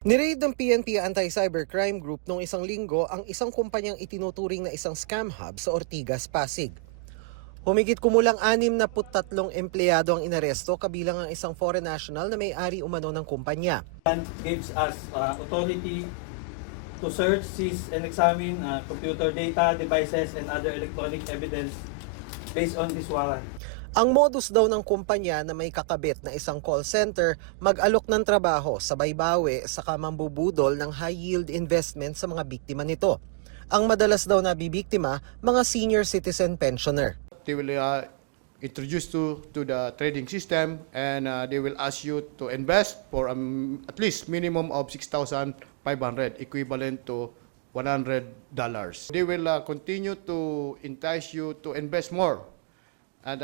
Niraid ng PNP Anti-Cybercrime Group noong isang linggo ang isang kumpanyang itinuturing na isang scam hub sa Ortigas, Pasig. Humigit kumulang 63 empleyado ang inaresto kabilang ang isang foreign national na may-ari umano ng kumpanya. Gives us authority to search, seize, and examine computer data, devices, and other electronic evidence based on this warrant. Ang modus daw ng kumpanya na may kakabit na isang call center, mag-alok ng trabaho, sabay bawi, saka mambubudol ng high-yield investment sa mga biktima nito. Ang madalas daw nabibiktima, mga senior citizen pensioner. They will introduce to the trading system and they will ask you to invest for at least minimum of 6,500 equivalent to $100. They will continue to entice you to invest more at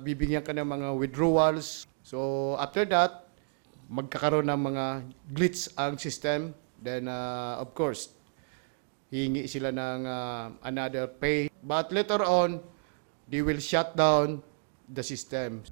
bibigyan ka ng mga withdrawals. So after that, magkakaroon ng mga glitch ang system. Then of course, hihingi sila ng another pay. But later on, they will shut down the system.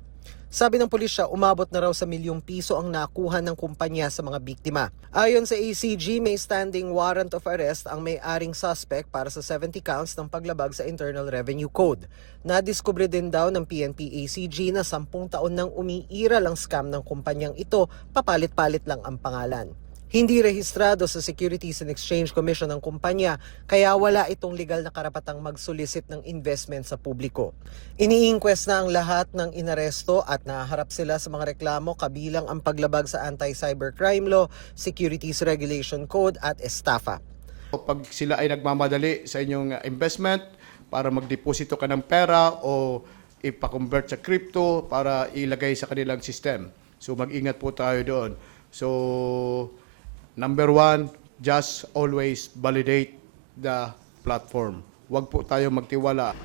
Sabi ng pulisya, umabot na raw sa ₱1,000,000 ang nakuha ng kumpanya sa mga biktima. Ayon sa ACG, may standing warrant of arrest ang may-aring suspect para sa 70 counts ng paglabag sa Internal Revenue Code. Nadiskubre din daw ng PNP ACG na 10 taon nang umiiral ang scam ng kumpanyang ito, papalit-palit lang ang pangalan. Hindi rehistrado sa Securities and Exchange Commission ng kumpanya, kaya wala itong legal na karapatang mag-solicit ng investment sa publiko. Ini-inquest na ang lahat ng inaresto at naharap sila sa mga reklamo kabilang ang paglabag sa Anti-Cybercrime Law, Securities Regulation Code at estafa. Pag sila ay nagmamadali sa inyong investment para magdeposito ka ng pera o ipa-convert sa crypto para ilagay sa kanilang system. So mag-ingat po tayo doon. So number one, just always validate the platform. Huwag po tayo magtiwala